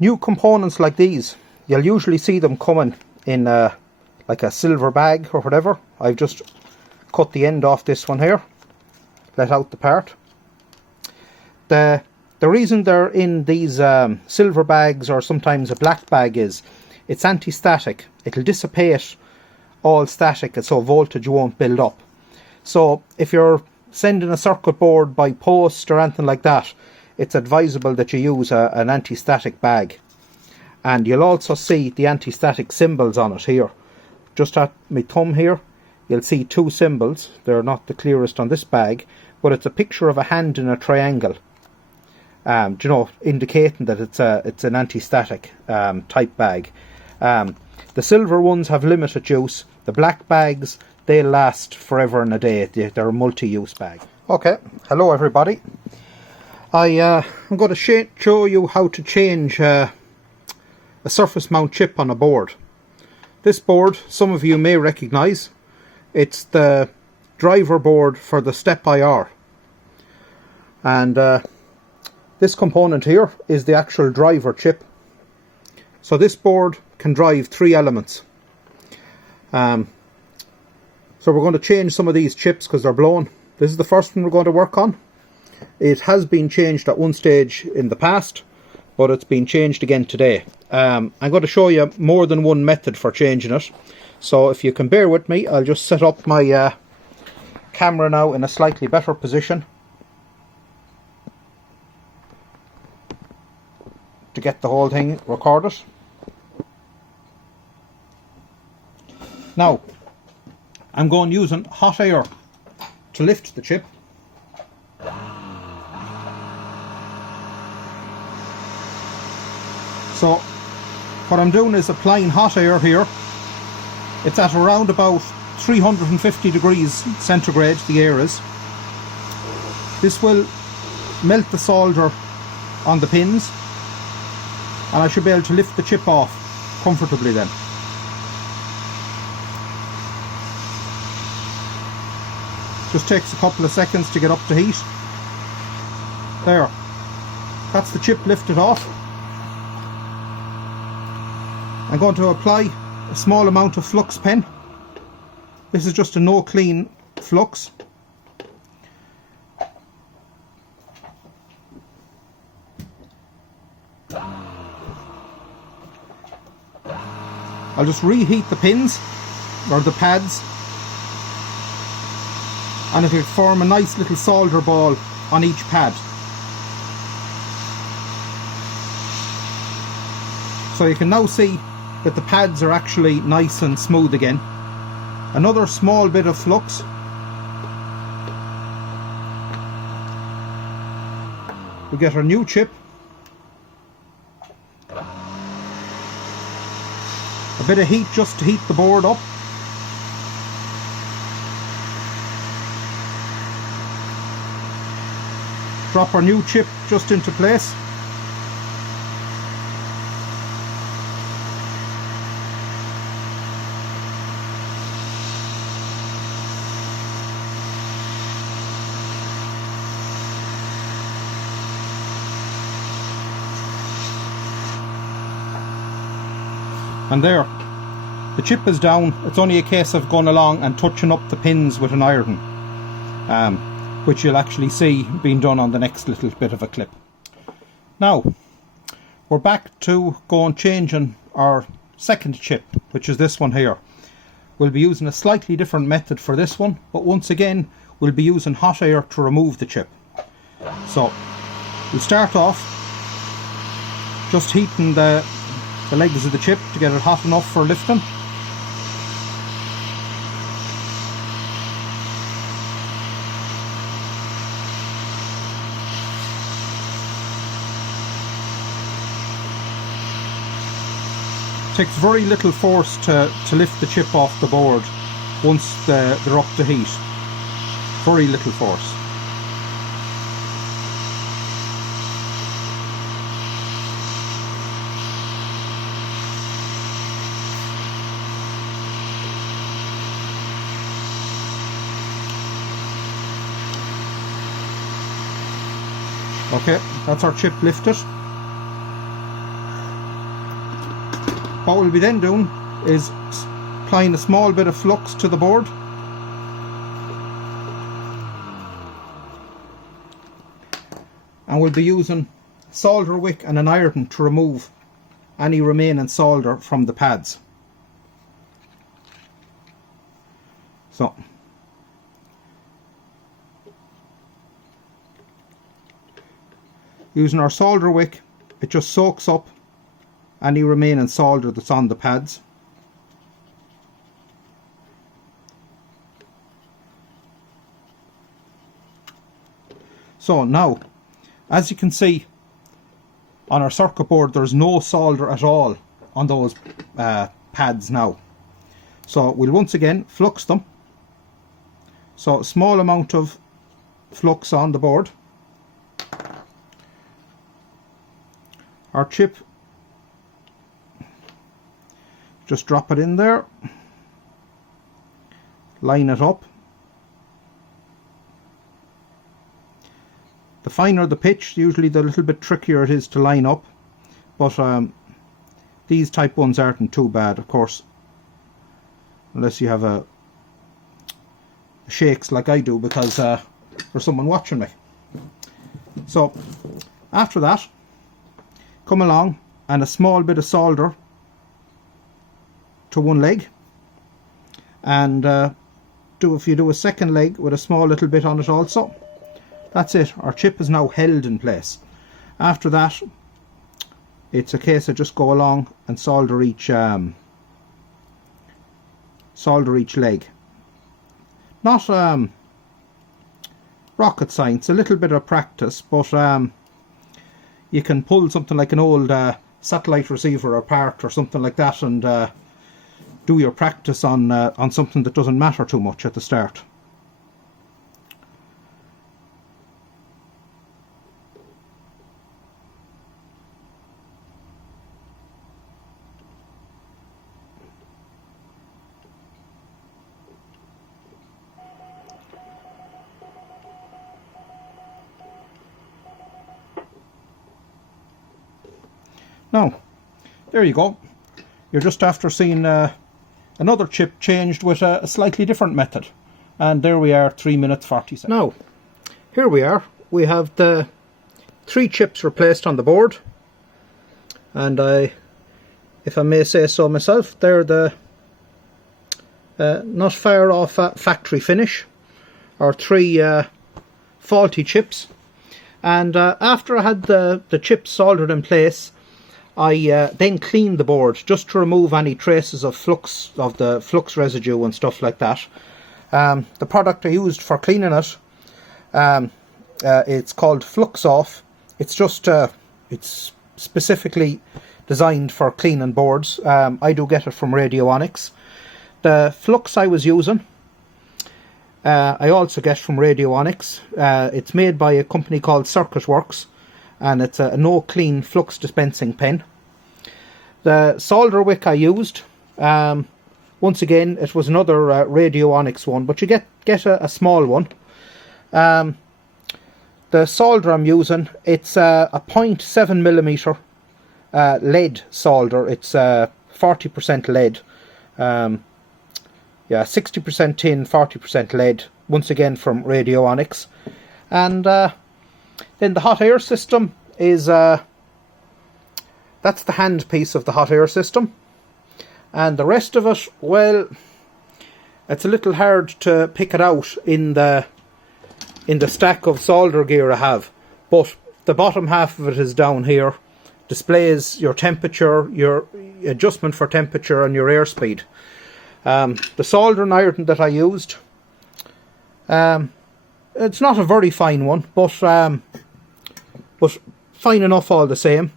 New components like these, you'll usually see them coming in like a silver bag or whatever. I've just cut the end off this one here, let out the part. The reason they're in these silver bags or sometimes a black bag is it's anti-static. It'll dissipate all static, and so voltage won't build up. So if you're sending a circuit board by post or anything like that, it's advisable that you use an anti-static bag. And you'll also see the anti-static symbols on it here. Just at my thumb here, you'll see two symbols. They're not the clearest on this bag, but it's a picture of a hand in a triangle. You know, indicating that it's an anti-static type bag. The silver ones have limited use. The black bags, they'll last forever and a day. They're a multi-use bag. Okay, hello everybody. I'm going to show you how to change a surface mount chip on a board. This board, some of you may recognise. It's the driver board for the Step IR. And this component here is the actual driver chip. So this board can drive 3 elements. So we're going to change some of these chips because they're blown. This is the first one we're going to work on. It has been changed at one stage in the past, but it's been changed again today. I'm going to show you more than one method for changing it. So if you can bear with me, I'll just set up my camera now in a slightly better position to get the whole thing recorded. Now, I'm going using hot air to lift the chip. So what I'm doing is applying hot air here. It's at around about 350 degrees centigrade, the air is. This will melt the solder on the pins, and I should be able to lift the chip off comfortably then. Just takes a couple of seconds to get up to heat. There, that's the chip lifted off. I'm going to apply a small amount of flux pen. This is just a no clean flux. I'll just reheat the pins or the pads, and it'll form a nice little solder ball on each pad. So you can now see that the pads are actually nice and smooth again. Another small bit of flux. We get our new chip. A bit of heat just to heat the board up. Drop our new chip just into place. And there, the chip is down. It's only a case of going along and touching up the pins with an iron, which you'll actually see being done on the next little bit of a clip. Now, we're back to going changing our second chip, which is this one here. We'll be using a slightly different method for this one, but once again, we'll be using hot air to remove the chip. So, we'll start off just heating the legs of the chip to get it hot enough for lifting. Takes very little force to lift the chip off the board once they're up to heat. Very little force. Okay, that's our chip lifted. What we'll be then doing is applying a small bit of flux to the board. And we'll be using a solder wick and an iron to remove any remaining solder from the pads. So using our solder wick, it just soaks up any remaining solder that's on the pads. So now, as you can see on our circuit board, there's no solder at all on those pads now. So we'll once again flux them. So a small amount of flux on the board. Our chip, just drop it in there, line it up. The finer the pitch, usually the little bit trickier it is to line up, but these type ones aren't too bad, of course, unless you have a shakes like I do, because there's someone watching me. So after that, come along and a small bit of solder to one leg, and if you do a second leg with a small little bit on it also. That's it. Our chip is now held in place. After that, it's a case of just go along and solder each leg. Not rocket science, a little bit of practice, but you can pull something like an old satellite receiver apart or something like that, and do your practice on something that doesn't matter too much at the start. Now, there you go. You're just after seeing another chip changed with a slightly different method. And there we are, 3 minutes 40 seconds. Now, here we are. We have the 3 chips replaced on the board. And if I may say so myself, they're the not far off factory finish, or 3 faulty chips. And after I had the chips soldered in place, I then cleaned the board just to remove any traces of the flux residue and stuff like that. The product I used for cleaning it, it's called Flux Off. It's just it's specifically designed for cleaning boards. I do get it from Radionics. The flux I was using, I also get from Radionics. It's made by a company called Circuit Works, and it's a no-clean flux dispensing pen. The solder wick I used, once again, it was another Radionics one, but you get a small one. The solder I'm using, it's a 0.7mm lead solder. It's 40% lead. Yeah, 60% tin, 40% lead. Once again from Radionics. And then the hot air system is that's the hand piece of the hot air system, and the rest of it, well, it's a little hard to pick it out in the stack of solder gear I have, but the bottom half of it is down here, displays your temperature, your adjustment for temperature, and your airspeed. The soldering iron that I used, it's not a very fine one, but fine enough all the same.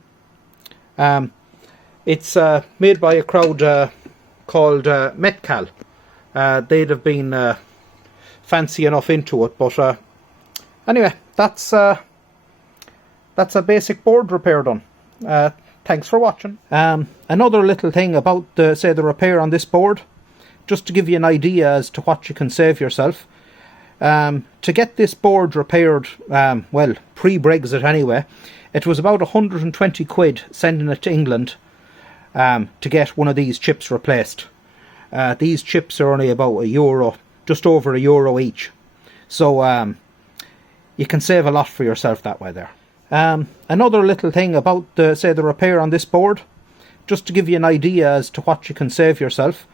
It's made by a crowd called Metcal. They'd have been fancy enough into it, but anyway, that's a basic board repair done. Thanks for watching. Another little thing about the repair on this board, just to give you an idea as to what you can save yourself. To get this board repaired, well, pre-Brexit anyway, it was about 120 quid sending it to England. to get one of these chips replaced. These chips are only about €1, just over €1 each. So you can save a lot for yourself that way there. Another little thing about the repair on this board, just to give you an idea as to what you can save yourself.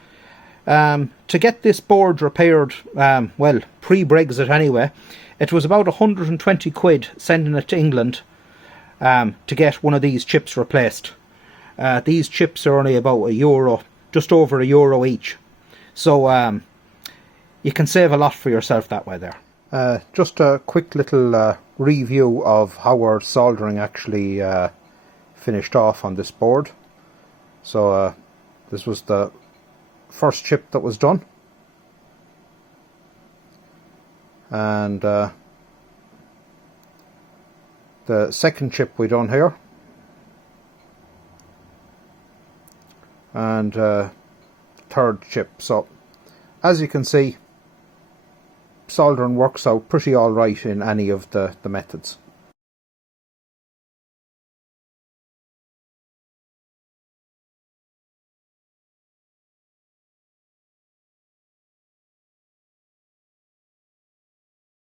To get this board repaired, well, pre-Brexit anyway, it was about 120 quid sending it to England to get one of these chips replaced. These chips are only about €1, just over €1 each. So you can save a lot for yourself that way there. Just a quick little review of how our soldering actually finished off on this board. So this was the first chip that was done, and the second chip we done here, and third chip. So as you can see, soldering works out pretty alright in any of the methods.